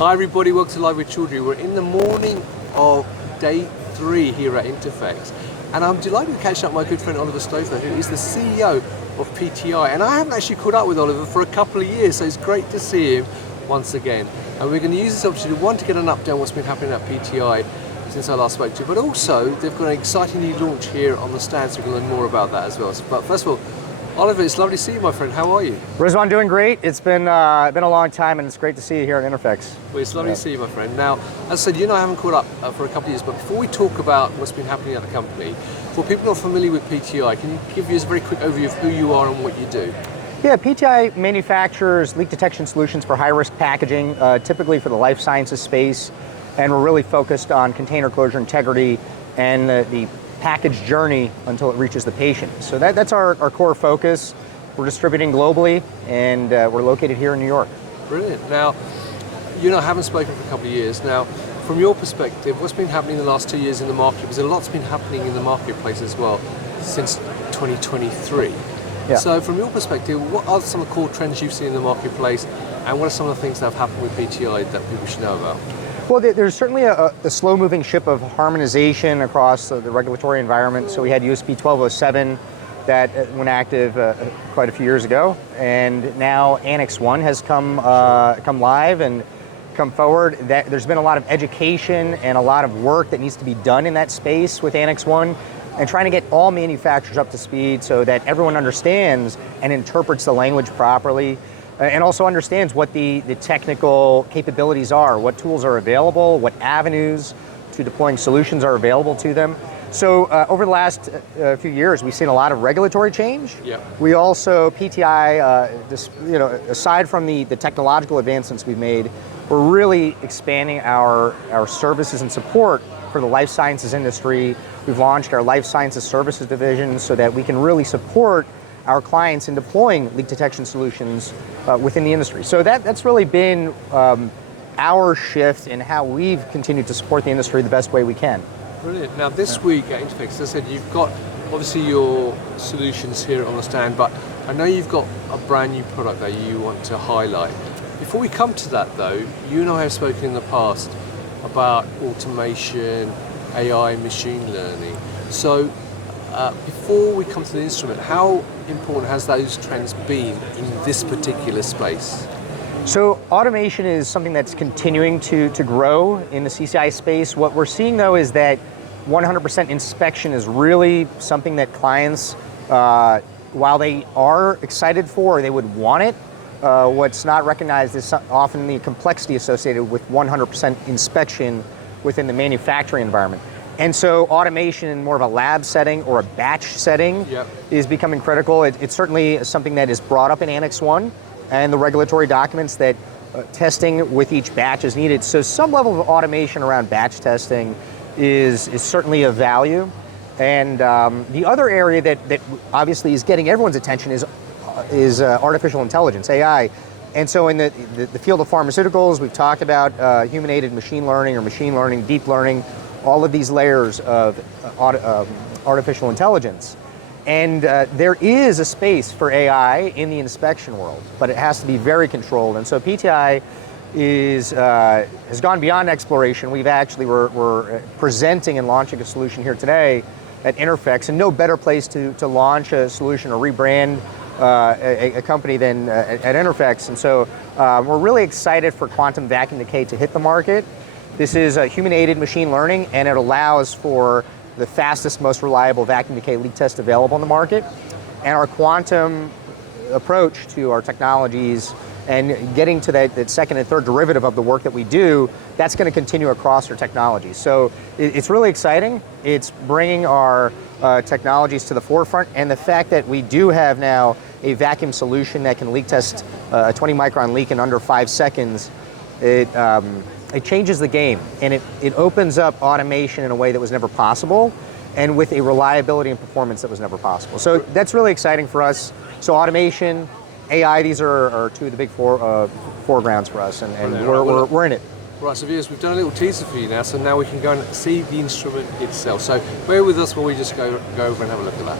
Hi everybody, welcome to Live with Chaudhry. We're in the morning of day 3 here at INTERPHEX, and I'm delighted to catch up with my good friend Oliver Stauffer, who is the CEO of PTI. And I haven't actually caught up with Oliver for a couple of years, so it's great to see him once again. And we're going to use this opportunity, one, to get an update on what's been happening at PTI since I last spoke to you, but also they've got an exciting new launch here on the stand, so we can learn more about that as well. But first of all, Oliver, it's lovely to see you, my friend. How are you? Rizwan, doing great. It's been a long time, and it's great to see you here at INTERPHEX. Well, it's lovely to see you, my friend. Now, as I said, you and I haven't caught up for a couple of years, but before we talk about what's been happening at the company, for people not familiar with PTI, can you give us a very quick overview of who you are and what you do? Yeah, PTI manufactures leak detection solutions for high-risk packaging, typically for the life sciences space, and we're really focused on container closure integrity and the package journey until it reaches the patient. So that's our core focus. We're distributing globally, and we're located here in New York. Brilliant. Now, you and I haven't spoken for a couple of years. Now, from your perspective, what's been happening in the last 2 years in the market? Because a lot's been happening in the marketplace as well since 2023. Yeah. So from your perspective, what are some of the core trends you've seen in the marketplace, and what are some of the things that have happened with PTI that people should know about? Well, there's certainly a slow-moving ship of harmonization across the regulatory environment. So we had USP 1207 that went active quite a few years ago, and now Annex 1 has come live and come forward. There's been a lot of education and a lot of work that needs to be done in that space with Annex 1, and trying to get all manufacturers up to speed so that everyone understands and interprets the language properly, and also understands what the technical capabilities are, what tools are available, what avenues to deploying solutions are available to them. So over the last few years, we've seen a lot of regulatory change. Yep. We also, PTI, aside from the technological advancements we've made, we're really expanding our services and support for the life sciences industry. We've launched our Life Sciences Services division so that we can really support our clients in deploying leak detection solutions within the industry. So that's really been our shift in how we've continued to support the industry the best way we can. Brilliant. Now this week at INTERPHEX, as I said, you've got obviously your solutions here on the stand, but I know you've got a brand new product that you want to highlight. Before we come to that though, you and I have spoken in the past about automation, AI, machine learning. So before we come to the instrument, how important has those trends been in this particular space? So automation is something that's continuing to grow in the CCI space. What we're seeing though is that 100% inspection is really something that clients, while they are excited for, they would want it, what's not recognized is often the complexity associated with 100% inspection within the manufacturing environment. And so automation in more of a lab setting or a batch setting is becoming critical. It's certainly something that is brought up in Annex 1 and the regulatory documents that testing with each batch is needed. So some level of automation around batch testing is certainly of value. And the other area that obviously is getting everyone's attention is artificial intelligence, AI. And so in the field of pharmaceuticals, we've talked about human-aided machine learning or machine learning, deep learning, all of these layers of artificial intelligence. And there is a space for AI in the inspection world, but it has to be very controlled. And so PTI has gone beyond exploration. We've actually, we're presenting and launching a solution here today at INTERPHEX, and no better place to launch a solution or rebrand a company than at INTERPHEX. And so we're really excited for quantum vacuum decay to hit the market. This is a human-aided machine learning, and it allows for the fastest, most reliable vacuum decay leak test available on the market. And our quantum approach to our technologies and getting to that second and third derivative of the work that we do, that's going to continue across our technologies. So it's really exciting. It's bringing our technologies to the forefront, and the fact that we do have now a vacuum solution that can leak test a 20 micron leak in under 5 seconds, it changes the game, and it opens up automation in a way that was never possible, and with a reliability and performance that was never possible. So that's really exciting for us. So automation, AI, these are two of the big foregrounns for us, and we're in it. Right, so viewers, we've done a little teaser for you now, so now we can go and see the instrument itself. So bear with us while we just go over and have a look at that.